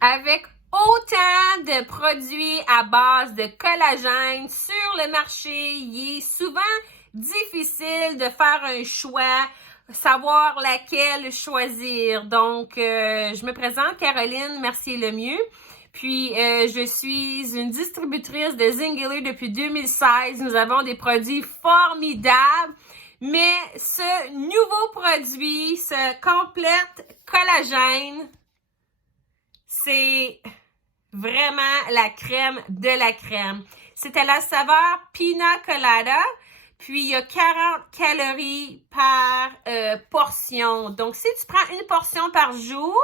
Avec autant de produits à base de collagène sur le marché, il est souvent difficile de faire un choix, savoir laquelle choisir. Donc, je me présente, Caroline Mercier-Lemieux. Puis, je suis une distributrice de Zingular depuis 2016. Nous avons des produits formidables. Mais ce nouveau produit, ce complète collagène, c'est vraiment la crème de la crème. C'est à la saveur Pina Colada. Puis, il y a 40 calories par portion. Donc, si tu prends une portion par jour,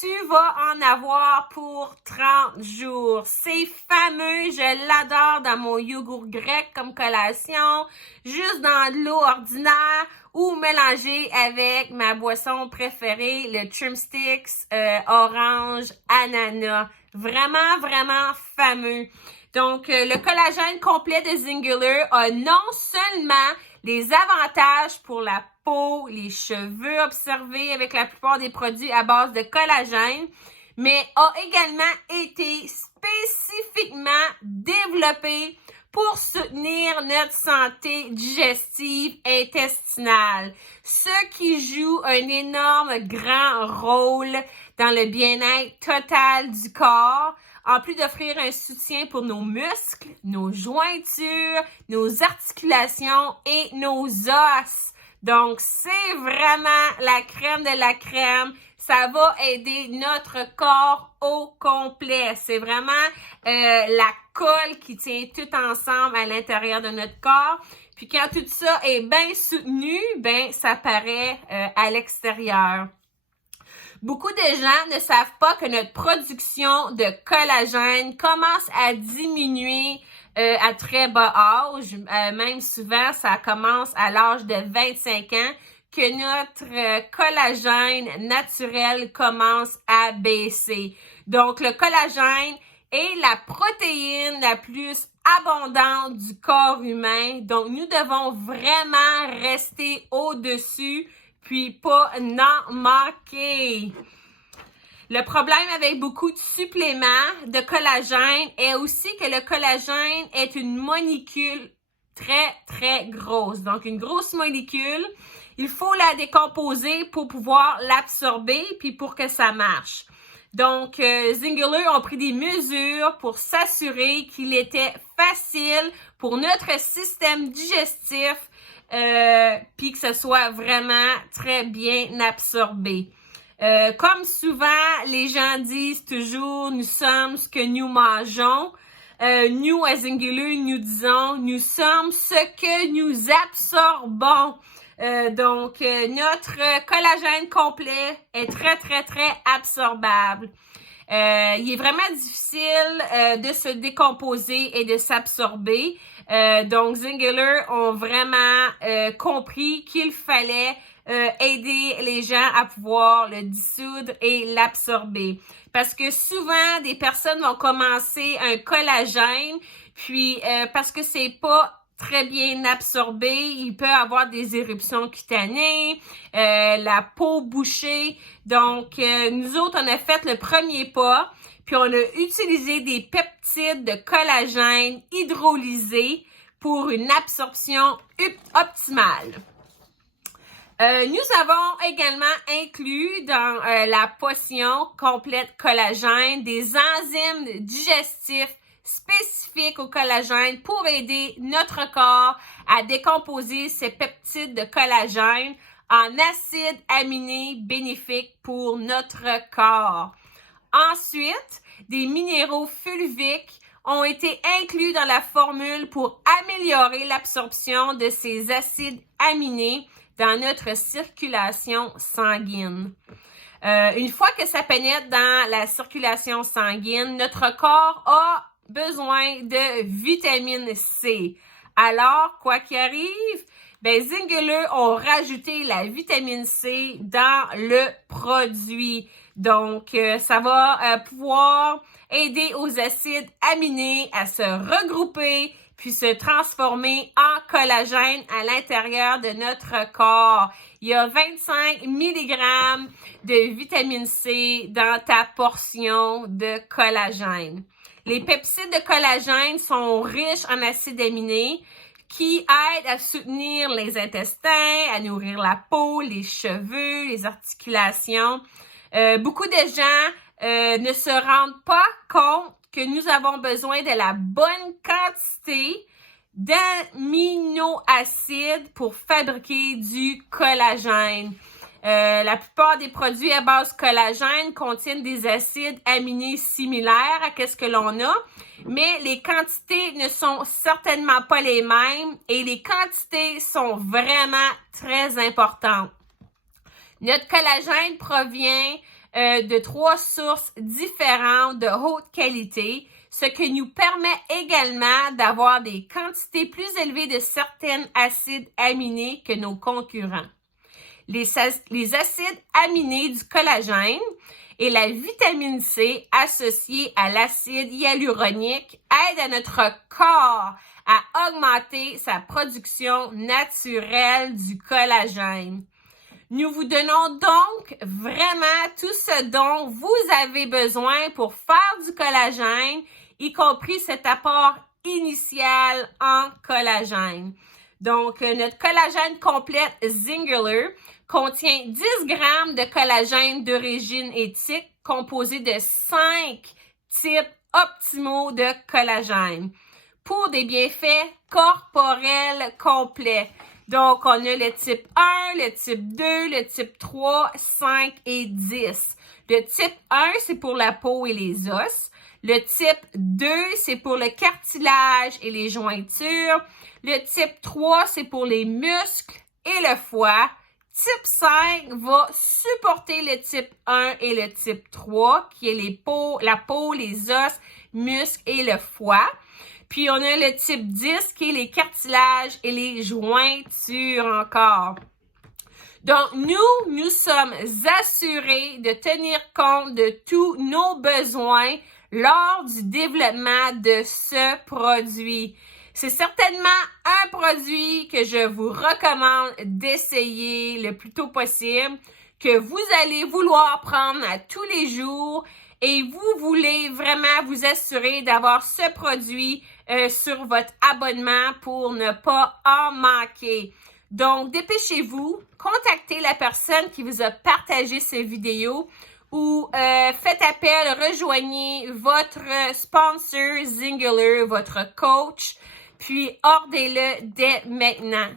tu vas en avoir pour 30 jours. C'est fameux, je l'adore dans mon yogourt grec comme collation, juste dans de l'eau ordinaire ou mélangé avec ma boisson préférée, le Trimsticks orange ananas. Vraiment, vraiment fameux. Donc, le collagène complet de Zingular a non seulement des avantages pour la peau, les cheveux observés avec la plupart des produits à base de collagène, mais a également été spécifiquement développé pour soutenir notre santé digestive intestinale, ce qui joue un énorme grand rôle dans le bien-être total du corps, en plus d'offrir un soutien pour nos muscles, nos jointures, nos articulations et nos os. Donc, c'est vraiment la crème de la crème. Ça va aider notre corps au complet. C'est vraiment la colle qui tient tout ensemble à l'intérieur de notre corps. Puis quand tout ça est bien soutenu, ben ça paraît à l'extérieur. Beaucoup de gens ne savent pas que notre production de collagène commence à diminuer à très bas âge. Même souvent, ça commence à l'âge de 25 ans que notre collagène naturel commence à baisser. Donc, le collagène est la protéine la plus abondante du corps humain. Donc, nous devons vraiment rester au-dessus puis pas n'en manquer. Le problème avec beaucoup de suppléments de collagène est aussi que le collagène est une molécule très, très grosse. Donc, une grosse molécule, il faut la décomposer pour pouvoir l'absorber puis pour que ça marche. Donc, Zingular ont pris des mesures pour s'assurer qu'il était facile pour notre système digestif puis que ce soit vraiment très bien absorbé. Comme souvent, les gens disent toujours, nous sommes ce que nous mangeons. Nous, à Zingular, nous disons, nous sommes ce que nous absorbons. Donc, notre collagène complet est très, très, très absorbable. Il est vraiment difficile de se décomposer et de s'absorber. Donc, Zingular ont vraiment compris qu'il fallait aider les gens à pouvoir le dissoudre et l'absorber. Parce que souvent, des personnes vont commencer un collagène, puis parce que c'est pas très bien absorbé, il peut avoir des éruptions cutanées, la peau bouchée. Donc, nous autres, on a fait le premier pas, puis on a utilisé des peptides de collagène hydrolysés pour une absorption optimale. Nous avons également inclus dans la potion complète collagène des enzymes digestifs spécifiques au collagène pour aider notre corps à décomposer ces peptides de collagène en acides aminés bénéfiques pour notre corps. Ensuite, des minéraux fulviques ont été inclus dans la formule pour améliorer l'absorption de ces acides aminés dans notre circulation sanguine. Une fois que ça pénètre dans la circulation sanguine, notre corps a besoin de vitamine C. Alors, quoi qu'il arrive, ben Zingular ont rajouté la vitamine C dans le produit. Donc, ça va pouvoir aider aux acides aminés à se regrouper puis se transformer en collagène à l'intérieur de notre corps. Il y a 25 mg de vitamine C dans ta portion de collagène. Les peptides de collagène sont riches en acides aminés qui aident à soutenir les intestins, à nourrir la peau, les cheveux, les articulations. Beaucoup de gens ne se rendent pas compte que nous avons besoin de la bonne quantité d'aminoacides pour fabriquer du collagène. La plupart des produits à base collagène contiennent des acides aminés similaires à ce que l'on a, mais les quantités ne sont certainement pas les mêmes et les quantités sont vraiment très importantes. Notre collagène provient de 3 sources différentes de haute qualité, ce qui nous permet également d'avoir des quantités plus élevées de certains acides aminés que nos concurrents. Les acides aminés du collagène et la vitamine C associée à l'acide hyaluronique aident à notre corps à augmenter sa production naturelle du collagène. Nous vous donnons donc vraiment tout ce dont vous avez besoin pour faire du collagène, y compris cet apport initial en collagène. Donc, notre collagène complète Zingular contient 10 grammes de collagène d'origine éthique composé de 5 types optimaux de collagène pour des bienfaits corporels complets. Donc, on a le type 1, le type 2, le type 3, 5 et 10. Le type 1, c'est pour la peau et les os. Le type 2, c'est pour le cartilage et les jointures. Le type 3, c'est pour les muscles et le foie. Type 5 va supporter le type 1 et le type 3, qui est la peau, les os, muscles et le foie. Puis, on a le type 10, qui est les cartilages et les jointures encore. Donc, nous sommes assurés de tenir compte de tous nos besoins lors du développement de ce produit. C'est certainement un produit que je vous recommande d'essayer le plus tôt possible, que vous allez vouloir prendre à tous les jours et vous voulez vraiment vous assurer d'avoir ce produit sur votre abonnement pour ne pas en manquer. Donc, dépêchez-vous, contactez la personne qui vous a partagé cette vidéo ou faites appel, rejoignez votre sponsor Zingular, votre coach, puis ordez-le dès maintenant.